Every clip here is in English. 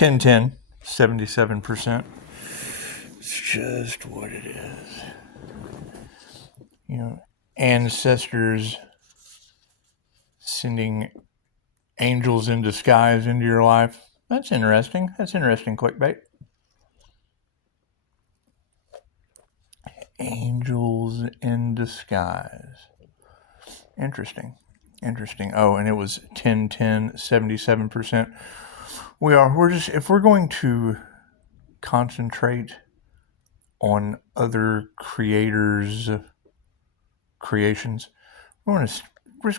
10-10, 77%. It's just what it is. You know, ancestors sending angels in disguise into your life. That's interesting. That's interesting clickbait. Angels in disguise. Interesting. Oh, and it was 10-10, 77%. If we're going to concentrate on other creators' creations, we're just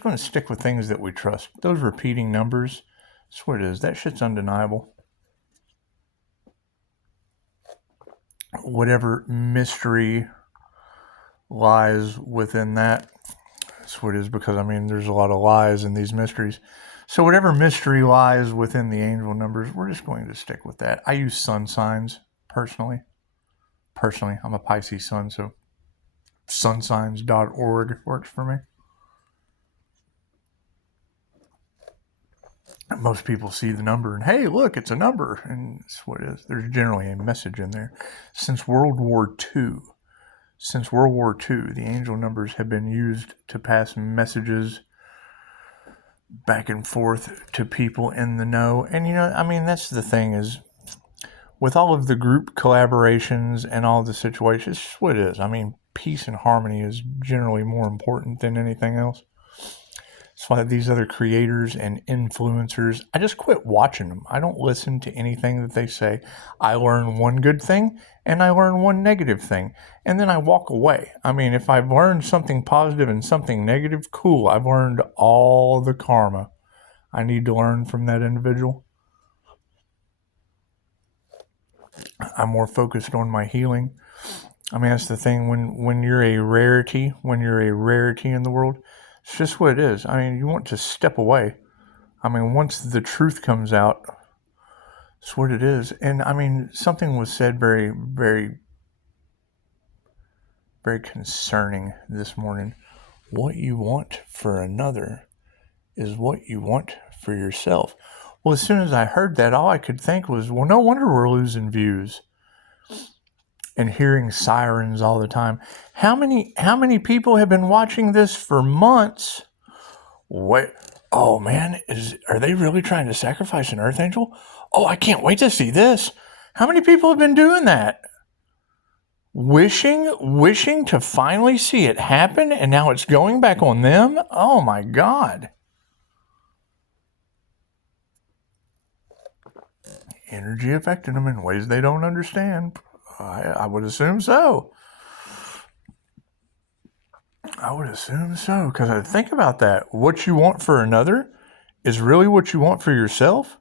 going to stick with things that we trust. Those repeating numbers, that's what it is. That shit's undeniable. Whatever mystery lies within that, that's what it is, because, I mean, there's a lot of lies in these mysteries. So whatever mystery lies within the angel numbers, we're just going to stick with that. I use sun signs personally. I'm a Pisces sun, so sunsigns.org works for me. Most people see the number and, hey, look, it's a number. And that's what it is. There's generally a message in there. Since World War II, the angel numbers have been used to pass messages back and forth to people in the know. And, you know, I mean, that's the thing is, with all of the group collaborations and all the situations, it's what it is. I mean, peace and harmony is generally more important than anything else. That's why these other creators and influencers, I just quit watching them. I don't listen to anything that they say. I learn one good thing and I learn one negative thing, and then I walk away. I mean, if I've learned something positive and something negative, cool. I've learned all the karma I need to learn from that individual. I'm more focused on my healing. I mean, that's the thing. When you're a rarity, in the world, it's just what it is. I mean, you want to step away. I mean, once the truth comes out, it's what it is. And I mean, something was said very, very, very concerning this morning. What you want for another is what you want for yourself. Well, as soon as I heard that, all I could think was, well, no wonder we're losing views and hearing sirens all the time. How many people have been watching this for months? What? Oh man, are they really trying to sacrifice an earth angel? Oh, I can't wait to see this. How many people have been doing that? Wishing to finally see it happen, and now it's going back on them? Oh my God. Energy affecting them in ways they don't understand. I would assume so. Because I think about that. What you want for another is really what you want for yourself.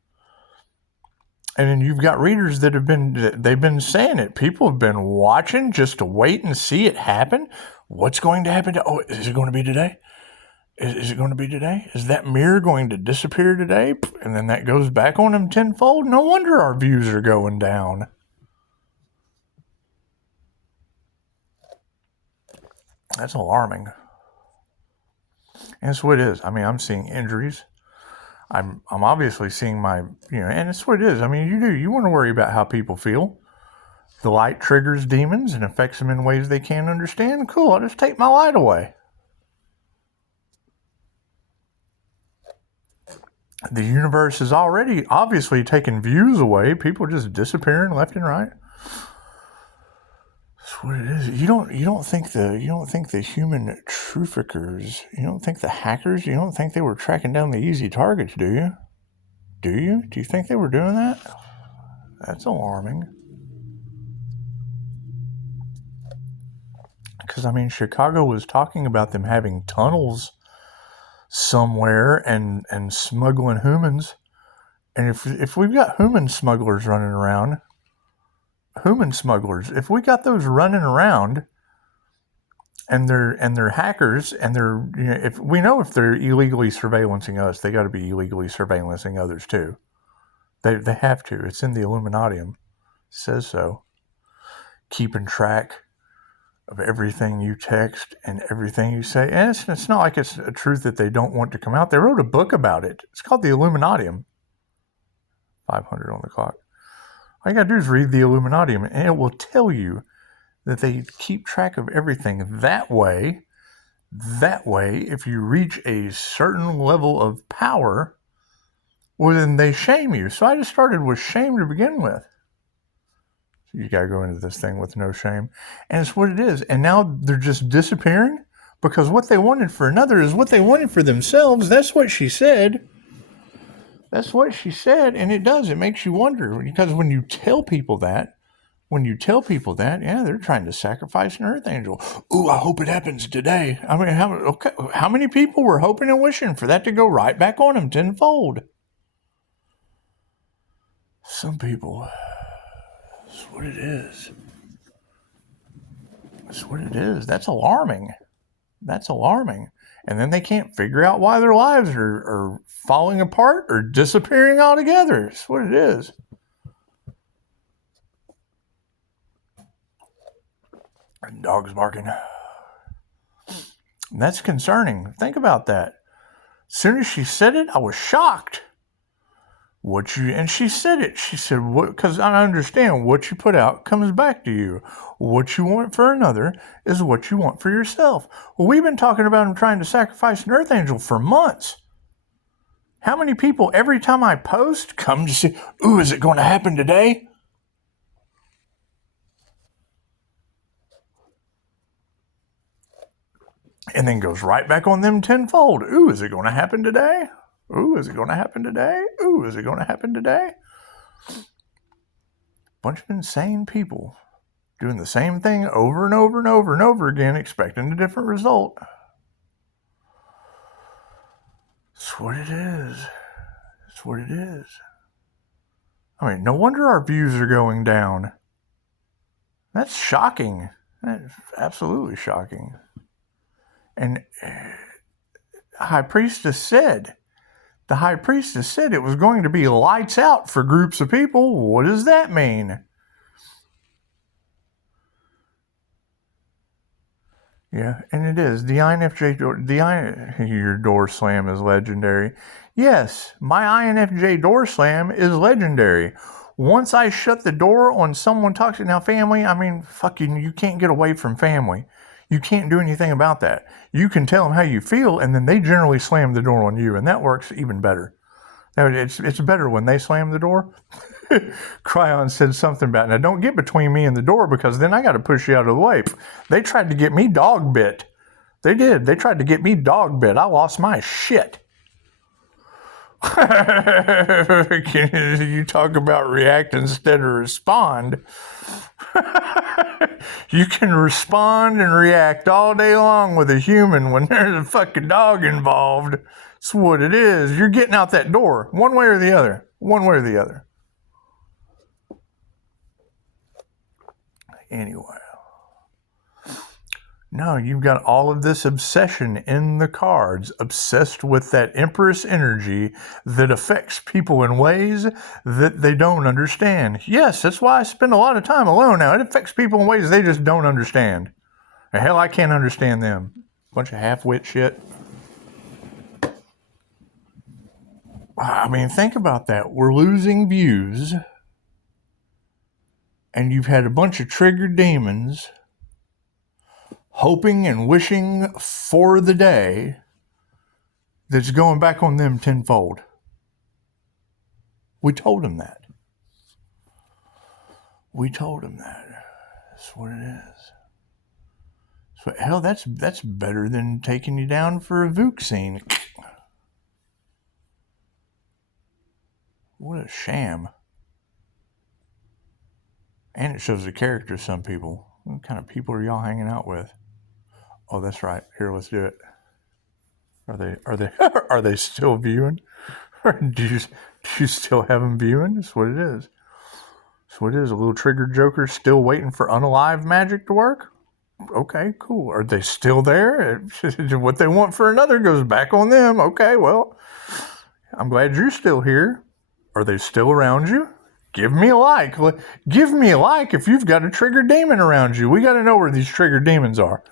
And then you've got readers they've been saying it. People have been watching just to wait and see it happen. What's going to happen? Is it going to be today? Is it going to be today? Is that mirror going to disappear today? And then that goes back on them tenfold? No wonder our views are going down. That's alarming. And that's what it is. I mean, I'm seeing injuries. I'm obviously seeing and it's what it is. I mean, you want to worry about how people feel. The light triggers demons and affects them in ways they can't understand. Cool, I'll just take my light away. The universe is already obviously taking views away. People just disappearing left and right. That's what it is. You don't think the human traffickers, you don't think the hackers, you don't think they were tracking down the easy targets, do you? Do you? Do you think they were doing that? That's alarming. Because I mean, Chicago was talking about them having tunnels somewhere and smuggling humans. And if we've got human smugglers running around, if we got those running around and they're hackers and if they're illegally surveillancing us, they got to be illegally surveillancing others too. They have to. It's in the Illuminatium. It says so. Keeping track of everything you text and everything you say. And it's not like it's a truth that they don't want to come out. They wrote a book about it. It's called the Illuminatium. 500 on the clock. All you got to do is read the Illuminatium, and it will tell you that they keep track of everything. That way, if you reach a certain level of power, well, then they shame you. So I just started with shame to begin with. So you got to go into this thing with no shame. And it's what it is. And now they're just disappearing because what they wanted for another is what they wanted for themselves. That's what she said. That's what she said. And it does. It makes you wonder. Because when you tell people that, yeah, they're trying to sacrifice an earth angel. Ooh, I hope it happens today. I mean, how many people were hoping and wishing for that to go right back on them tenfold? Some people. That's what it is. That's what it is. That's alarming. That's alarming. And then they can't figure out why their lives are falling apart or disappearing altogether. That's what it is. And dogs barking. And that's concerning. Think about that. As soon as she said it, I was shocked. And she said it. She said, "What?" Because I understand what you put out comes back to you. What you want for another is what you want for yourself. Well, we've been talking about him trying to sacrifice an earth angel for months. How many people every time I post come to say, "Ooh, is it going to happen today?" And then goes right back on them tenfold. Ooh, is it going to happen today? Ooh, is it going to happen today? Ooh, is it going to happen today? Bunch of insane people doing the same thing over and over and over and over again, expecting a different result. That's what it is. That's what it is. I mean, no wonder our views are going down. That's shocking. That's absolutely shocking. And the high priestess said it was going to be lights out for groups of people. What does that mean? Yeah, and it is. The INFJ door, your door slam is legendary. Yes, my INFJ door slam is legendary. Once I shut the door on someone toxic, now family, I mean, fucking, you can't get away from family. You can't do anything about that. You can tell them how you feel, and then they generally slam the door on you, and that works even better. It's better when they slam the door. Cryon said something about, now don't get between me and the door because then I got to push you out of the way. They tried to get me dog bit. They did. They tried to get me dog bit. I lost my shit. You talk about react instead of respond. You can respond and react all day long with a human when there's a fucking dog involved. That's what it is. You're getting out that door, one way or the other. One way or the other. Anyway. No, you've got all of this obsession in the cards, obsessed with that Empress energy that affects people in ways that they don't understand. Yes, that's why I spend a lot of time alone now. It affects people in ways they just don't understand. And hell, I can't understand them. Bunch of half-wit shit. I mean, think about that. We're losing views, and you've had a bunch of triggered demons hoping and wishing for the day that's going back on them tenfold. We told them that. We told them that. That's what it is. So, hell, that's better than taking you down for a Vuk scene. What a sham. And it shows the character of some people. What kind of people are y'all hanging out with? Oh, that's right. Here, let's do it. Are they still viewing? Or do you still have them viewing? That's what it is. That's what it is. A little triggered joker still waiting for unalive magic to work? Okay, cool. Are they still there? What they want for another goes back on them. Okay, well, I'm glad you're still here. Are they still around you? Give me a like. Give me a like if you've got a triggered demon around you. We got to know where these triggered demons are.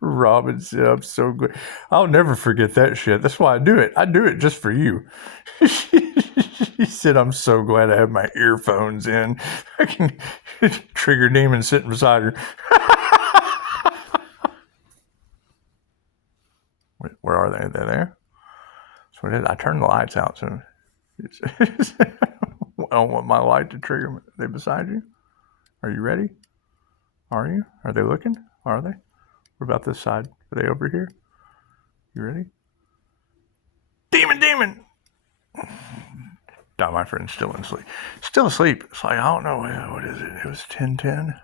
Robin said, I'm so good. I'll never forget that shit. That's why I do it. I do it just for you. She said, I'm so glad I have my earphones in. I can trigger demon sitting beside her. Where are they? They're there? So I turned the lights out, so I don't want my light to trigger them. Are they beside you? Are you ready? Are you? Are they looking? Are they? What about this side? Are they over here? You ready? Demon! My friend's still asleep. Still asleep. It's like, I don't know. What is it? It was 10:10.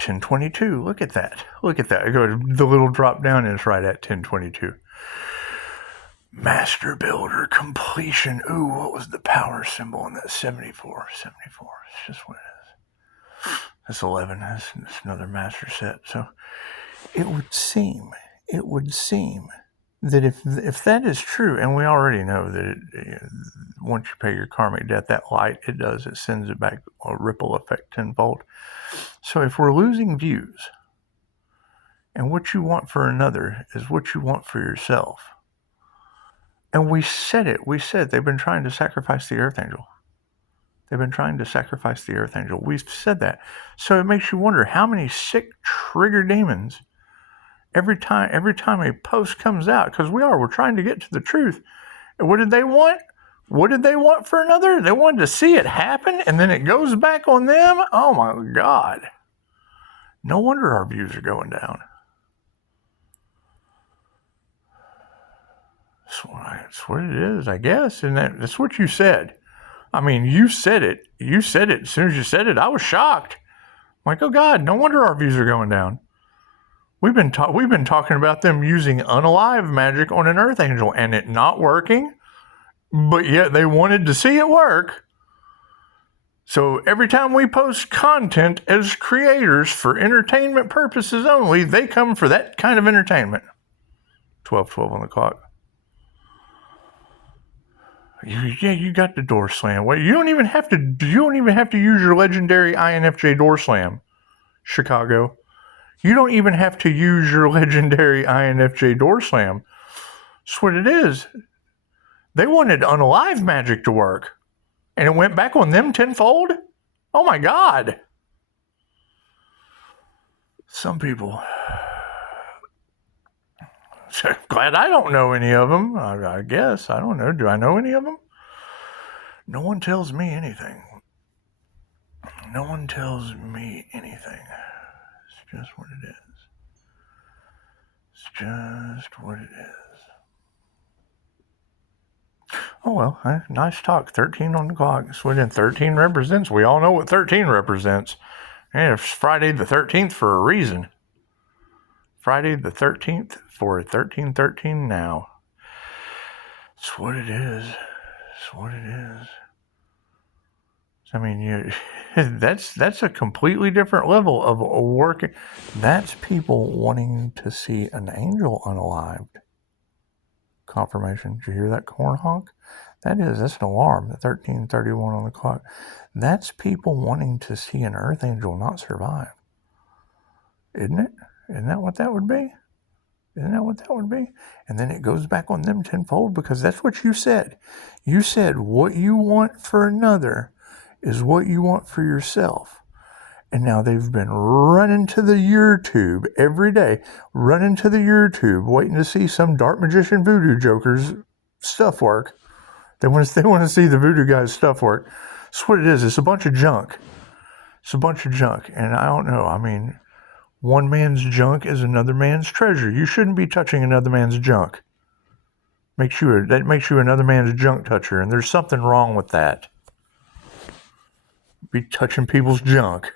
10:22. Look at that. The little drop down is right at 10:22. Master Builder completion. Ooh, what was the power symbol in that? 74. It's just what it is. That's 11. That's another master set. So it would seem that if that is true, and we already know that once you pay your karmic debt, that light, it sends it back, a ripple effect tenfold. So if we're losing views, and what you want for another is what you want for yourself, and we said they've been trying to sacrifice the Earth Angel. We've said that. So it makes you wonder how many sick trigger demons every time a post comes out, because we're trying to get to the truth. And what did they want? What did they want for another? They wanted to see it happen, and then it goes back on them? Oh my God. No wonder our views are going down. That's what it is, I guess. And that's what you said. I mean, you said it. As soon as you said it, I was shocked. I'm like, oh God, no wonder our views are going down. We've been talking about them using unalive magic on an Earth Angel and it not working, but yet they wanted to see it work. So every time we post content as creators for entertainment purposes only, they come for that kind of entertainment. 12:12 on the clock. Yeah, you got the door slam. Well, you don't even have to use your legendary INFJ door slam, Chicago. You don't even have to use your legendary INFJ door slam. That's what it is. They wanted unalive magic to work, and it went back on them tenfold? Oh my God. Some people. So glad I don't know any of them, I guess. I don't know. Do I know any of them? No one tells me anything. It's just what it is. Oh, well, nice talk. 13 on the clock. So then 13 represents. We all know what 13 represents. And it's Friday the 13th for a reason. Friday the 13th for 1313 now. It's what it is. I mean, that's a completely different level of working. That's people wanting to see an angel unalived. Confirmation. Did you hear that corn honk? That's an alarm. The 1331 on the clock. That's people wanting to see an Earth Angel not survive. Isn't it? Isn't that what that would be? And then it goes back on them tenfold, because that's what you said. You said what you want for another is what you want for yourself. And now they've been running to the YouTube every day, waiting to see some dark magician voodoo joker's stuff work. They want to see the voodoo guy's stuff work. That's what it is. It's a bunch of junk. And I don't know. I mean, one man's junk is another man's treasure. You shouldn't be touching another man's junk. That makes you another man's junk toucher, and there's something wrong with that. Be touching people's junk.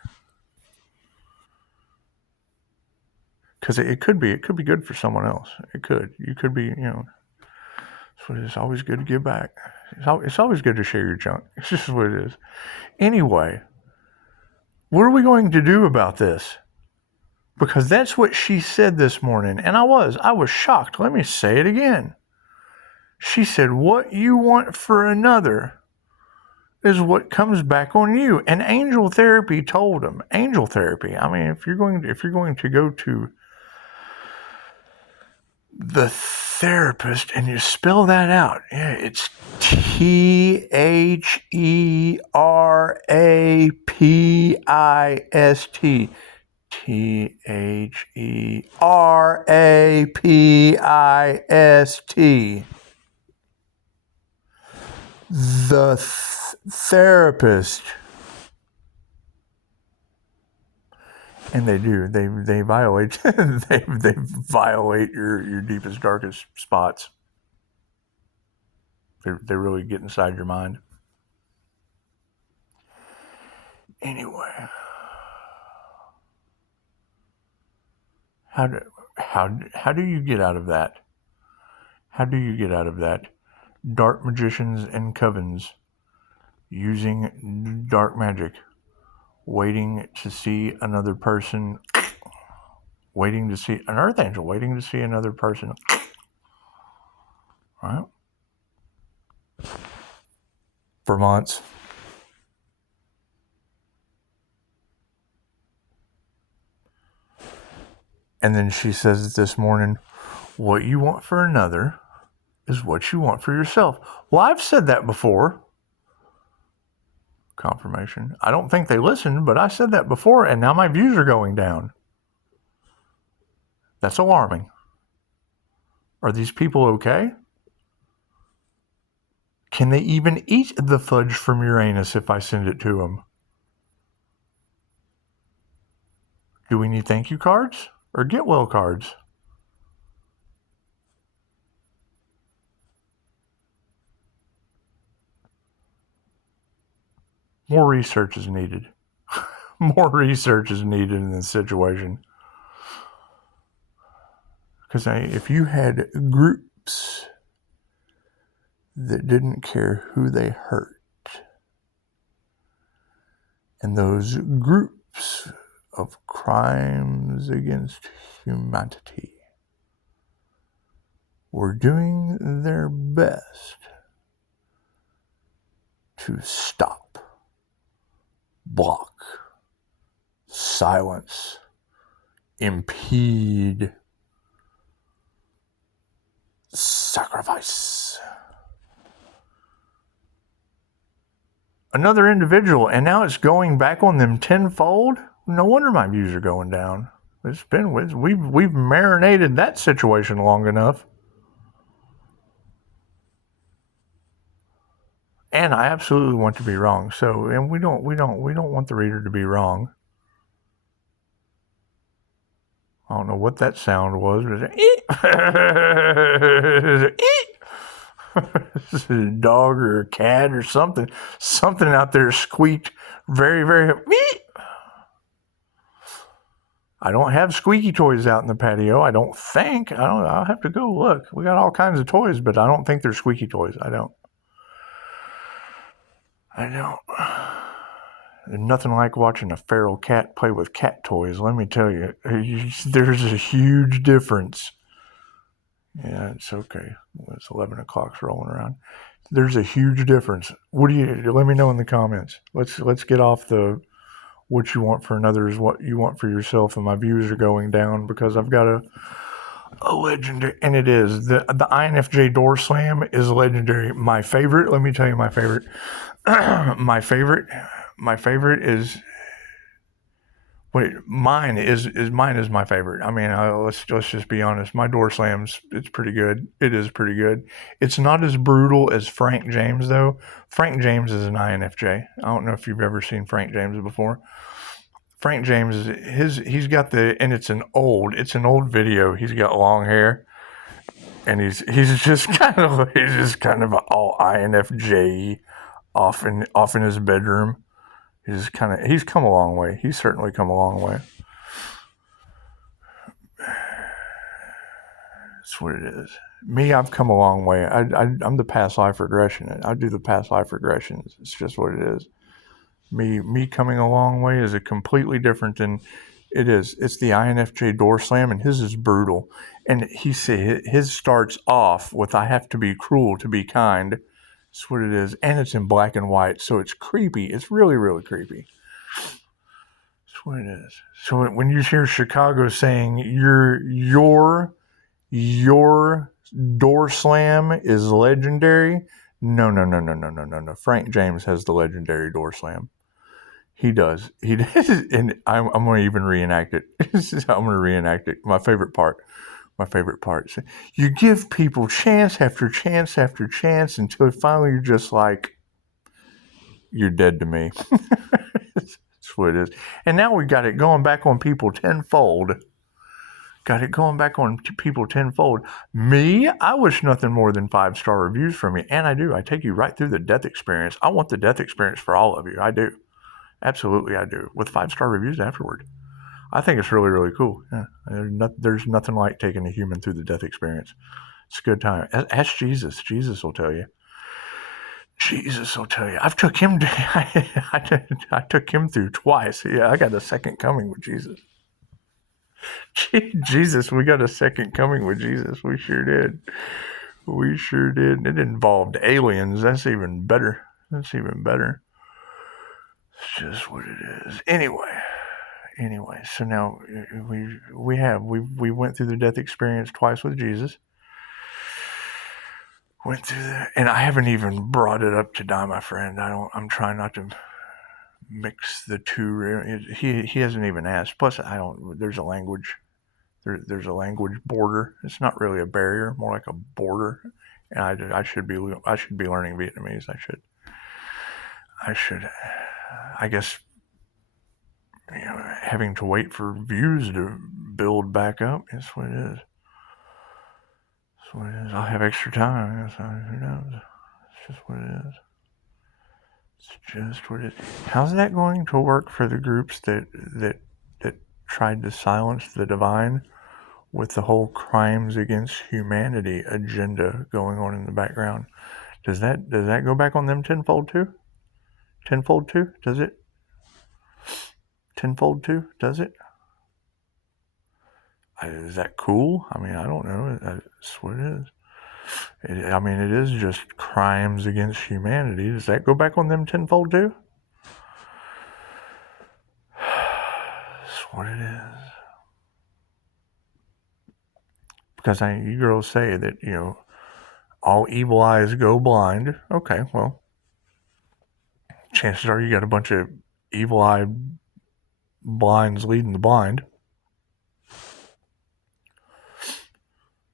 Because it could be good for someone else. It could. You could be, so it's always good to give back. It's always good to share your junk. It's just what it is. Anyway, what are we going to do about this? Because that's what she said this morning. And I was shocked. Let me say it again. She said, what you want for another is what comes back on you. And angel therapy told him. Angel therapy. I mean, if you're going to go to The therapist, and you spell that out. Yeah, it's THERAPIST. THERAPIST. The therapist. And they do. They violate they violate your deepest, darkest spots. They really get inside your mind. Anyway, how do you get out of that? How do you get out of that? Dark magicians and covens using dark magic, waiting to see another person, waiting to see an earth angel, waiting to see another person. Right? For months. And then she says this morning, what you want for another is what you want for yourself. Well, I've said that before. Confirmation. I don't think they listened, but I said that before, and now my views are going down. That's alarming. Are these people okay? Can they even eat the fudge from Uranus if I send it to them? Do we need thank you cards or get well cards? More research is needed. More research is needed in this situation. Because if you had groups that didn't care who they hurt, and those groups of crimes against humanity were doing their best to stop, block, silence, impede, sacrifice another individual, and now it's going back on them tenfold. No wonder my views are going down. We've marinated that situation long enough. And I absolutely want to be wrong. So, and we don't want the reader to be wrong. I don't know what that sound was. It's a dog or a cat or something. Something out there squeaked very, very. I don't have squeaky toys out in the patio. I don't think. I'll have to go look. We got all kinds of toys, but I don't think they're squeaky toys. I don't. There's nothing like watching a feral cat play with cat toys. Let me tell you, there's a huge difference. Yeah, it's okay. It's 11 o'clock's rolling around. There's a huge difference. Let me know in the comments. Let's get off the what you want for another is what you want for yourself, and my views are going down because I've got a legendary, and it is the INFJ door slam is legendary. My favorite. Let me tell you my favorite. My favorite is. Mine is my favorite. I mean, let's just be honest. My door slams, it's pretty good. It is pretty good. It's not as brutal as Frank James, though. Frank James is an INFJ. I don't know if you've ever seen Frank James before. Frank James, he's got and it's an old video. He's got long hair, and he's just kind of all INFJ off in his bedroom. He's come a long way. He's certainly come a long way. That's what it is. Me, I've come a long way. I'm the past life regression. I do the past life regressions. It's just what it is. Me coming a long way is a completely different than it is. It's the INFJ door slam, and his is brutal. And his starts off with "I have to be cruel to be kind." That's what it is, and it's in black and white, so it's creepy. It's really, really creepy. That's what it is. So when you hear Chicago saying you're your door slam is legendary. No. Frank James has the legendary door slam. He does. He does. And I'm going to even reenact it. I'm going to reenact it. My favorite part. So you give people chance after chance after chance until finally you're just like, you're dead to me. That's what it is. And now we got it going back on people tenfold. Me, I wish nothing more than 5-star reviews from you. And I do. I take you right through the death experience. I want the death experience for all of you. I do. Absolutely, I do. With 5-star reviews afterward. I think it's really, really cool. Yeah. There's nothing like taking a human through the death experience. It's a good time. Ask Jesus. Jesus will tell you. I've took him. I took him through twice. Yeah, I got a second coming with Jesus. Jesus, we got a second coming with Jesus. We sure did. It involved aliens. That's even better. It's just what it is. Anyway, so now we went through the death experience twice with Jesus. Went through that, and I haven't even brought it up to die, my friend. I'm trying not to mix the two. He hasn't even asked. Plus, there's a language. There's a language border. It's not really a barrier, more like a border. And I should be learning Vietnamese. I should. I guess, having to wait for views to build back up. That's what it is. I'll have extra time. Who knows? It's just what it is. How's that going to work for the groups that tried to silence the divine with the whole crimes against humanity agenda going on in the background? Does that go back on them tenfold too? Does it? Tenfold too? Does it? Is that cool? I mean, I don't know. That's what it is. It is just crimes against humanity. Does that go back on them tenfold too? That's what it is. Because you girls say that, all evil eyes go blind. Okay, well, chances are you got a bunch of evil eye blinds leading the blind.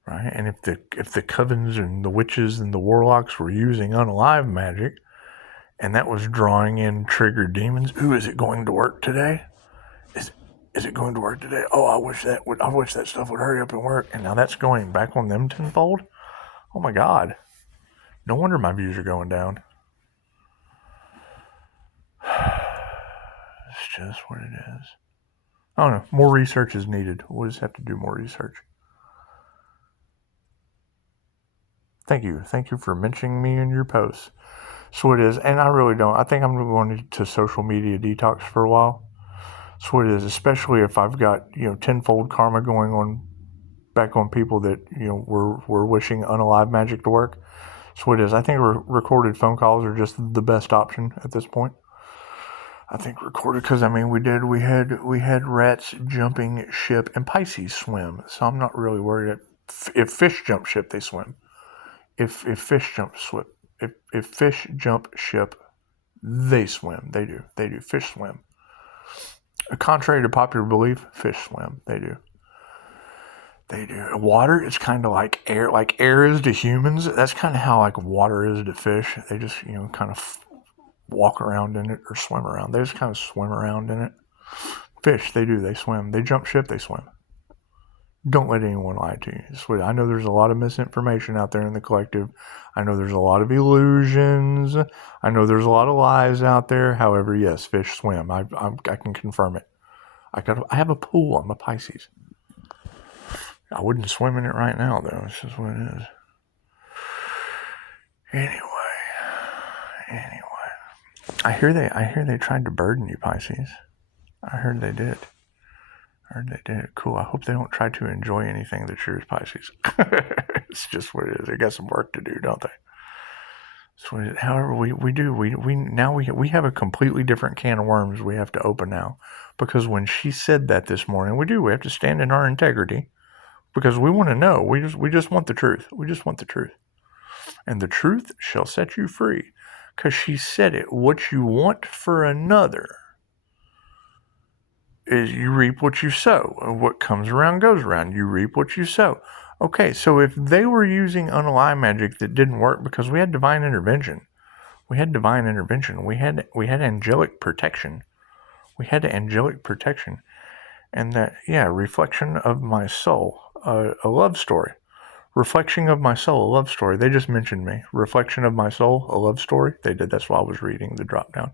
Right? And if the covens and the witches and the warlocks were using unalive magic, and that was drawing in triggered demons, is it going to work today? Is it going to work today? Oh, I wish that stuff would hurry up and work. And now that's going back on them tenfold. Oh my God! No wonder my views are going down. It's just what it is. I don't know. More research is needed. We'll just have to do more research. Thank you for mentioning me in your posts. So it is, and I really don't. I think I'm going to social media detox for a while. So it is, especially if I've got tenfold karma going on back on people that were wishing unalive magic to work. So it is. I think recorded phone calls are just the best option at this point. I think recorded, because we had rats jumping ship, and Pisces swim, so I'm not really worried. If fish jump ship, they swim. If fish jump ship, they swim. They do. Fish swim. Contrary to popular belief, fish swim. They do. Water is kind of like air. Like air is to humans. That's kind of how water is to fish. They just kind of walk around in it or swim around. They just kind of swim around in it. Fish, they do. They swim. They jump ship. They swim. Don't let anyone lie to you. I know there's a lot of misinformation out there in the collective. I know there's a lot of illusions. I know there's a lot of lies out there. However, yes, fish swim. I can confirm it. I have a pool. I'm a Pisces. I wouldn't swim in it right now, though. It's just what it is. Anyway. I hear they tried to burden you, Pisces. I heard they did. Cool. I hope they don't try to enjoy anything that's yours, Pisces. It's just what it is. They got some work to do, don't they? So, however, we do. We have a completely different can of worms we have to open now, because when she said that this morning, we have to stand in our integrity. because we want to know. We just want the truth. We just want the truth. And the truth shall set you free. Because she said it. What you want for another is you reap what you sow. And what comes around goes around. You reap what you sow. Okay, so if they were using unalive magic that didn't work because we had divine intervention. We had angelic protection. We had angelic protection. And that, reflection of my soul. A love story. Reflection of my soul, a love story. They just mentioned me. Reflection of my soul, a love story. They did. That's why I was reading the drop down.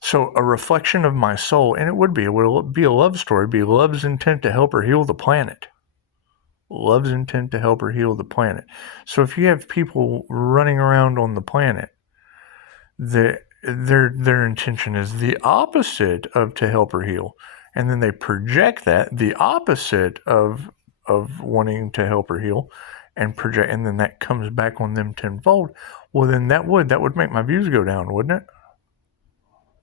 So a reflection of my soul, and it would be a love story. It'd be love's intent to help her heal the planet. Love's intent to help her heal the planet. So if you have people running around on the planet, their intention is the opposite of to help her heal, and then they project that the opposite of wanting to help her heal, and project, and then that comes back on them tenfold. Well, then that would make my views go down, wouldn't it?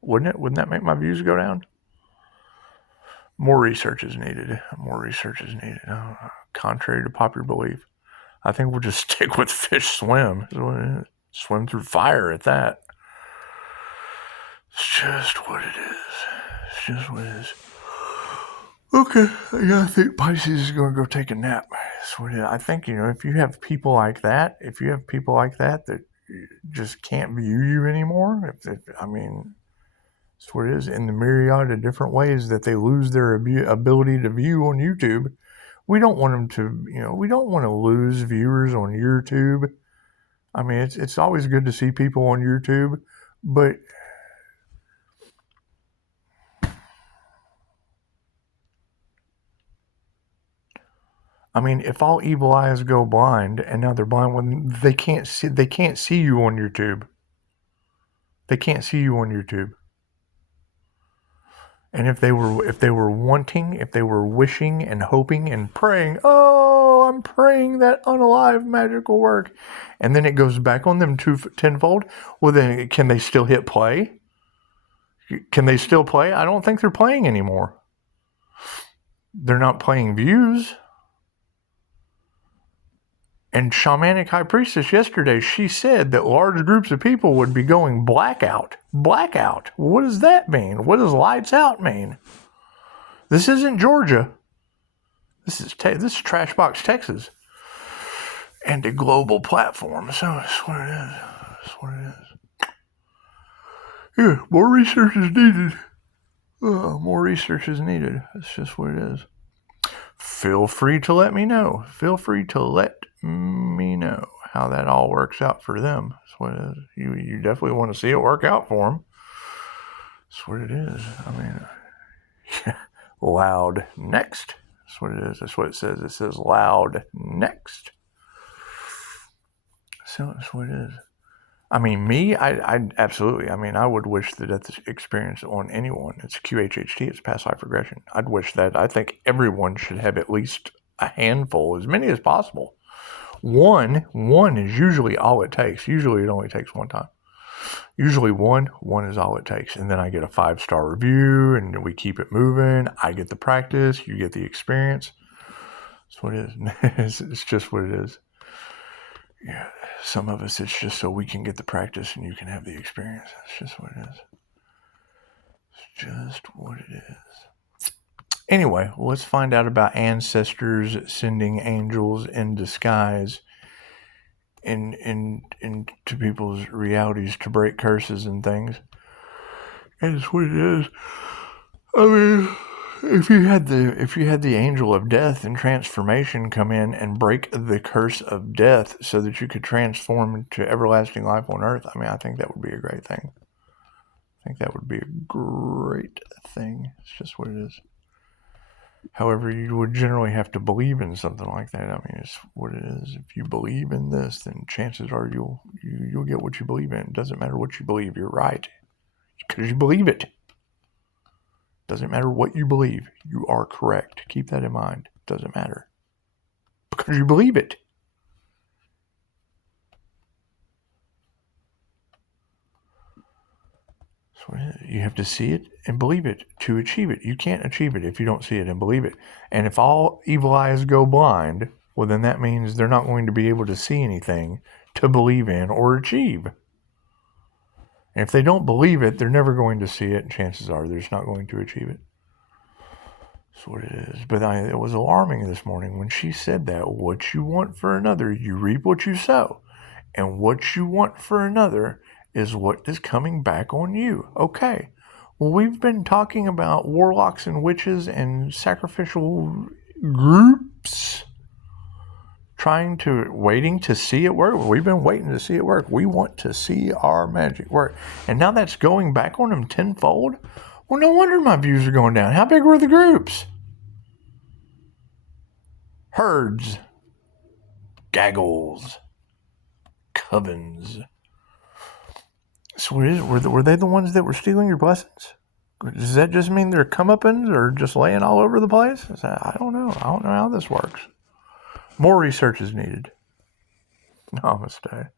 Wouldn't that make my views go down? More research is needed. Contrary to popular belief, I think we'll just stick with fish swim. Swim through fire at that. It's just what it is. Okay, I think Pisces is going to go take a nap. That's what it is. I think, if you have people like that, that just can't view you anymore, that's what it is. In the myriad of different ways that they lose their ability to view on YouTube, we don't want them to, we don't want to lose viewers on YouTube. It's always good to see people on YouTube, but if all evil eyes go blind, and now they're blind when they can't see you on YouTube. They can't see you on YouTube. And if they were wanting, if they were wishing and hoping and praying, oh, I'm praying that unalive magic will work, and then it goes back on them tenfold, well then can they still hit play? Can they still play? I don't think they're playing anymore. They're not playing views. And Shamanic High Priestess yesterday, she said that large groups of people would be going blackout. Blackout. What does that mean? What does lights out mean? This isn't Georgia. This is Trashbox, Texas. And a global platform. So that's what it is. Yeah, more research is needed. More research is needed. That's just what it is. Feel free to let me know. How that all works out for them. That's what it is. You definitely want to see it work out for them. That's what it is. Loud next. That's what it is. That's what it says. It says loud next. So that's what it is. I absolutely. I would wish the death experience on anyone. It's QHHT. It's past life regression. I'd wish that. I think everyone should have at least a handful, as many as possible. One is usually all it takes. Usually it only takes one time. Usually one is all it takes. And then I get a 5-star review and we keep it moving. I get the practice. You get the experience. That's what it is. It's just what it is. Yeah, some of us, it's just so we can get the practice and you can have the experience. It's just what it is. It's just what it is. Anyway, let's find out about ancestors sending angels in disguise into people's realities to break curses and things. And it's what it is. If you had the angel of death and transformation come in and break the curse of death so that you could transform to everlasting life on earth, I think that would be a great thing. It's just what it is. However, you would generally have to believe in something like that. It's what it is. If you believe in this, then chances are you'll get what you believe in. It doesn't matter what you believe. You're right. Because you believe it. Doesn't matter what you believe. You are correct. Keep that in mind. Doesn't matter. Because you believe it. So you have to see it and believe it to achieve it. You can't achieve it if you don't see it and believe it. And if all evil eyes go blind, well, then that means they're not going to be able to see anything to believe in or achieve. And if they don't believe it, they're never going to see it, and chances are they're just not going to achieve it. That's what it is. But it was alarming this morning when she said that. What you want for another, you reap what you sow. And what you want for another is what is coming back on you. Okay. Well, we've been talking about warlocks and witches and sacrificial groups waiting to see it work. We've been waiting to see it work. We want to see our magic work. And now that's going back on them tenfold. Well, no wonder my views are going down. How big were the groups? Herds, gaggles, covens. So were they the ones that were stealing your blessings? Does that just mean they're comeuppance or just laying all over the place? I don't know. I don't know how this works. More research is needed. Namaste.